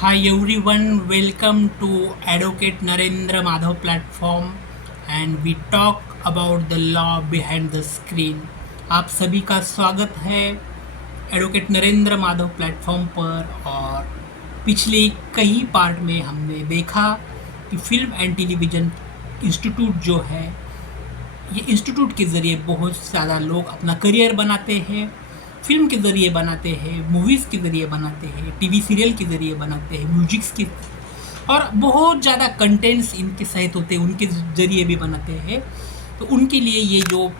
Hi everyone, welcome to Advocate Narendra Madhav platform and we talk about the law behind the screen. आप सभी का स्वागत है advocate Narendra Madhav platform पर। और पिछले कई पार्ट में हमने देखा कि फिल्म एंड टेलीविज़न इंस्टीट्यूट जो है, ये इंस्टीट्यूट के ज़रिए बहुत ज़्यादा लोग अपना करियर बनाते हैं। फ़िल्म के ज़रिए बनाते हैं, मूवीज़ के ज़रिए बनाते हैं, टीवी सीरियल के ज़रिए बनाते हैं, म्यूजिक्स के, और बहुत ज़्यादा कंटेंट्स इनके सहित होते हैं, उनके ज़रिए भी बनाते हैं। तो उनके लिए ये जो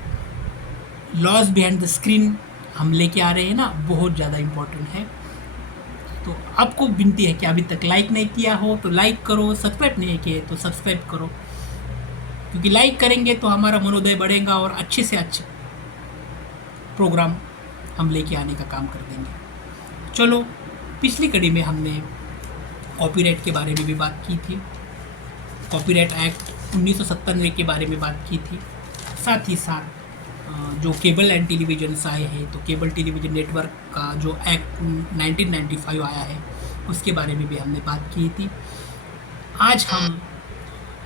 लॉज बिहाइंड द स्क्रीन हम लेके आ रहे हैं ना, बहुत ज़्यादा इम्पोर्टेंट है। तो आपको विनती है कि अभी तक लाइक नहीं किया हो तो लाइक करो, सब्सक्राइब नहीं किया तो सब्सक्राइब करो, क्योंकि लाइक करेंगे तो हमारा मनोदय बढ़ेगा और अच्छे से अच्छे प्रोग्राम हम लेके आने का काम कर देंगे। चलो, पिछली कड़ी में हमने कॉपीराइट के बारे में भी बात की थी, कॉपीराइट एक्ट 1997 के बारे में बात की थी। साथ ही साथ जो केबल एंड टेलीविज़न आए हैं, तो केबल टेलीविज़न नेटवर्क का जो एक्ट 1995 आया है, उसके बारे में भी हमने बात की थी। आज हम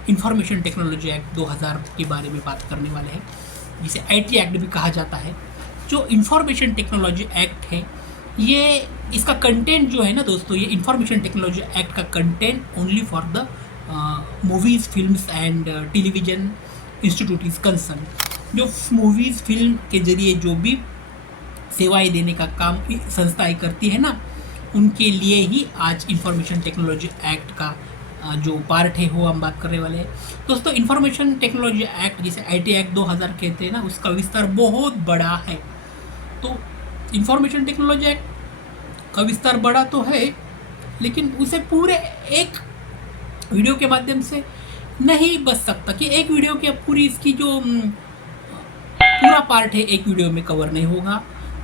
इंफॉर्मेशन टेक्नोलॉजी एक्ट 2000 के बारे में बात करने वाले हैं, जिसे आईटी एक्ट भी कहा जाता है। जो इंफॉर्मेशन टेक्नोलॉजी एक्ट है, ये इसका कंटेंट जो है ना दोस्तों, ये इंफॉर्मेशन टेक्नोलॉजी एक्ट का content only for the movies, films and television institute is concern. जो मूवीज़, फिल्म के ज़रिए जो भी सेवाएं देने का काम संस्थाएं करती है ना, उनके लिए ही आज इंफॉर्मेशन टेक्नोलॉजी एक्ट का जो पार्ट है वो हम बात करने वाले हैं। दोस्तों, इंफॉर्मेशन टेक्नोलॉजी एक्ट, जिसे आईटी एक्ट 2000 कहते हैं ना, उसका विस्तार बहुत बड़ा है। तो इंफॉर्मेशन टेक्नोलॉजी एक्ट का विस्तार बड़ा तो है, लेकिन उसे पूरे एक वीडियो के माध्यम से नहीं बच सकता कि एक वीडियो की पूरी इसकी जो पूरा पार्ट है एक वीडियो में कवर नहीं होगा।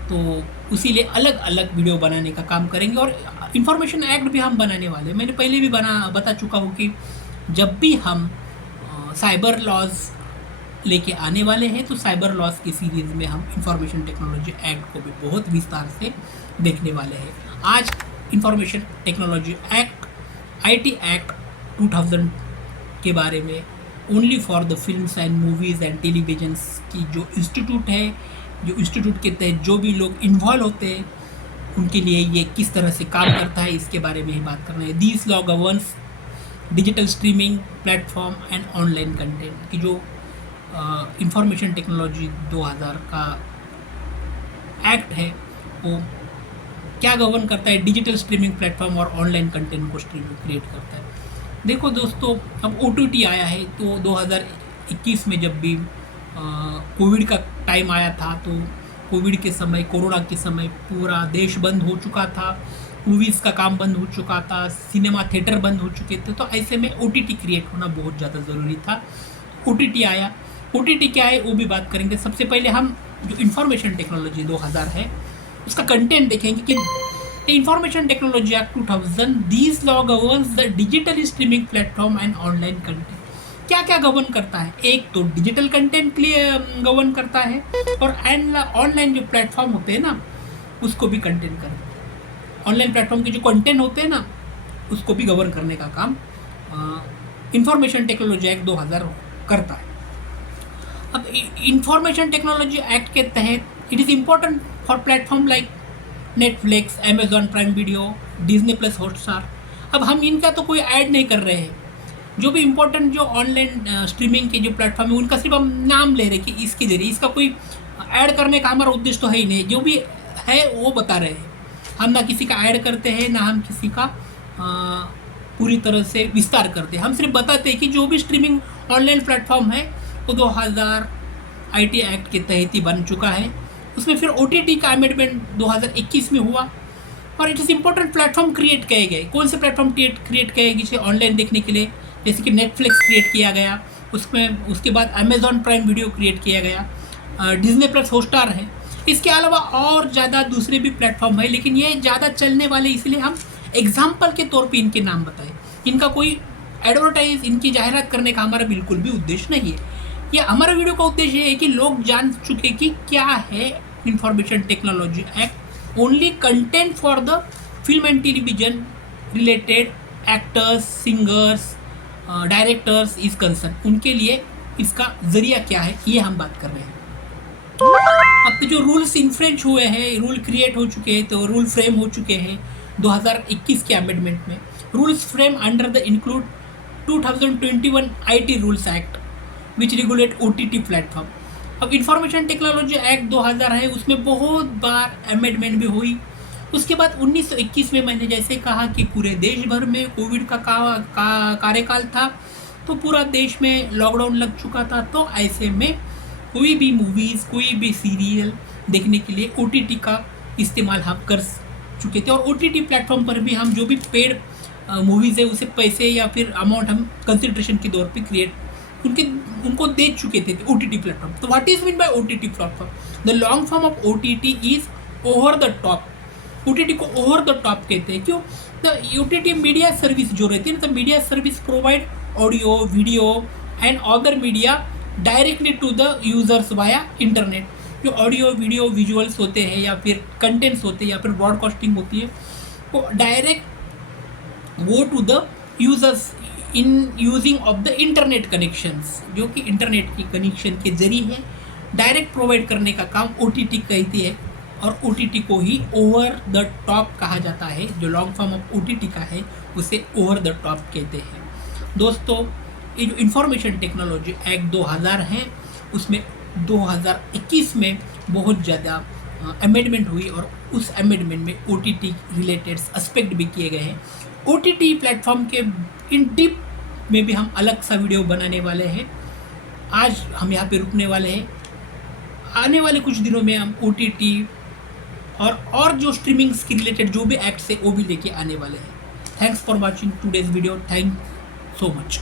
तो उसीलिए अलग अलग वीडियो बनाने का काम करेंगे और इंफॉर्मेशन एक्ट भी हम बनाने वाले हैं। मैंने पहले भी बता चुका हूँ कि जब भी हम साइबर लॉज लेके आने वाले हैं, तो साइबर लॉज की सीरीज़ में हम इंफॉर्मेशन टेक्नोलॉजी एक्ट को भी बहुत विस्तार से देखने वाले हैं। आज information technology act, IT act 2000 के बारे में, only for the films and movies and televisions की जो इंस्टीट्यूट है, जो इंस्टीट्यूट के तहत जो भी लोग इन्वॉल्व होते हैं, उनके लिए ये किस तरह से काम करता है, इसके बारे में ही बात करना है। This law governs digital streaming platform and online content की जो इंफॉर्मेशन टेक्नोलॉजी 2000 का एक्ट है, वो क्या गवर्न करता है? डिजिटल स्ट्रीमिंग प्लेटफॉर्म और ऑनलाइन कंटेंट को स्ट्रीमिंग क्रिएट करता है। देखो दोस्तों, अब OTT आया है, तो 2021 में जब भी कोविड का टाइम आया था, तो कोविड के समय, कोरोना के समय पूरा देश बंद हो चुका था, मूवीज़ का काम बंद हो चुका था, सिनेमा थिएटर बंद हो चुके थे। तो ऐसे में OTT क्रिएट होना बहुत ज़्यादा ज़रूरी था। OTT आया। OTT क्या है वो भी बात करेंगे। सबसे पहले हम जो इंफॉर्मेशन टेक्नोलॉजी 2000 है, उसका कंटेंट देखेंगे कि information technology act 2000, this law governs the digital streaming platform and online content. क्या क्या गवर्न करता है? एक तो डिजिटल कंटेंट के लिए गवर्न करता है, और ऑनलाइन जो प्लेटफॉर्म होते हैं ना, उसको भी कंटेंट करता है। ऑनलाइन प्लेटफॉर्म के जो कंटेंट होते हैं ना, उसको भी गवर्न करने का काम इंफॉर्मेशन टेक्नोलॉजी एक्ट 2000 करता है। अब इंफॉर्मेशन टेक्नोलॉजी एक्ट के तहत it is important for platform like Netflix, Amazon prime video, Disney plus Hotstar. अब हम इनका तो कोई ऐड नहीं कर रहे हैं। जो भी इम्पोर्टेंट जो ऑनलाइन स्ट्रीमिंग के जो प्लेटफॉर्म है, उनका सिर्फ हम नाम ले रहे हैं कि इसके जरिए, इसका कोई ऐड करने का हमारा उद्देश्य तो है ही नहीं। जो भी है वो बता रहे हैं। हम ना किसी का ऐड करते हैं, ना हम किसी का पूरी तरह से विस्तार करते हैं। हम सिर्फ बताते हैं कि जो भी स्ट्रीमिंग ऑनलाइन प्लेटफॉर्म है, वो 2000 आईटी एक्ट के तहत ही बन चुका है। उसमें फिर OTT का अमेंडमेंट 2021 में हुआ, और it is important platform create किए गए। कौन से प्लेटफॉर्म क्रिएट किए गए जिसे ऑनलाइन देखने के लिए? जैसे कि नेटफ्लिक्स क्रिएट किया गया, उसमें उसके बाद अमेजॉन प्राइम वीडियो क्रिएट किया गया, डिज्नी प्लस हॉटस्टार है। इसके अलावा और ज़्यादा दूसरे भी प्लेटफॉर्म है, लेकिन ये ज़्यादा चलने वाले, इसलिए हम एग्जाम्पल के तौर पे इनके नाम बताएं। इनका कोई एडवर्टाइज, इनकी जाहिरात करने का हमारा बिल्कुल भी उद्देश्य नहीं है। ये हमारा वीडियो का उद्देश्य है कि लोग जान चुके कि क्या है information technology act, only content for the film and television related actors, singers, directors is concern, उनके लिए इसका ज़रिया क्या है ये हम बात कर रहे हैं। अब तो जो रूल्स इन्फ्रेंच हुए हैं, रूल क्रिएट हो चुके हैं, तो रूल फ्रेम हो चुके हैं 2021 के अमेंडमेंट में। Rules frame under the include 2021 IT rules act which regulate OTT platform. अब इंफॉर्मेशन टेक्नोलॉजी एक्ट 2000 है, उसमें बहुत बार अमेंडमेंट भी हुई। उसके बाद 1921 में मैंने जैसे कहा कि पूरे देश भर में कोविड का कार्यकाल था, तो पूरा देश में लॉकडाउन लग चुका था, तो ऐसे में कोई भी मूवीज़, कोई भी सीरियल देखने के लिए ओटीटी का इस्तेमाल हम कर चुके थे। और ओटीटी प्लेटफॉर्म पर भी हम जो भी पेड मूवीज़ है उसे पैसे या फिर अमाउंट हम कंसिडरेशन के तौर पे उनको दे चुके थे ओटीटी प्लेटफॉर्म। तो what is mean by OTT platform? The long form of OTT is over the top. OTT को ओवर द टॉप कहते हैं। क्यों? द ओटीटी मीडिया सर्विस जो रहती है ना, the media service provide audio, video and other media directly to the users via internet. जो audio, video, visuals होते हैं या फिर कंटेंट्स होते हैं या फिर ब्रॉडकास्टिंग होती है, वो डायरेक्ट वो to the users in using of the internet connections, जो कि इंटरनेट की कनेक्शन के जरिए डायरेक्ट प्रोवाइड करने का काम ओटीटी कहती है। और ओटीटी को ही ओवर द टॉप कहा जाता है। जो लॉन्ग फॉर्म ऑफ ओटीटी का है उसे ओवर द टॉप कहते हैं। दोस्तों, ये जो इंफॉर्मेशन टेक्नोलॉजी एक्ट 2000 है, उसमें 2021 में बहुत ज़्यादा अमेंडमेंट हुई और उस अमेंडमेंट में ओटीटी रिलेटेड एस्पेक्ट भी किए गए हैं। ओटीटी प्लेटफॉर्म के इन डीप में भी हम अलग सा वीडियो बनाने वाले हैं। आज हम यहाँ पे रुकने वाले हैं। आने वाले कुछ दिनों में हम ओटीटी और जो स्ट्रीमिंग के रिलेटेड जो भी एक्ट्स है वो भी लेके आने वाले हैं। Thanks for watching today's video. Thank so much.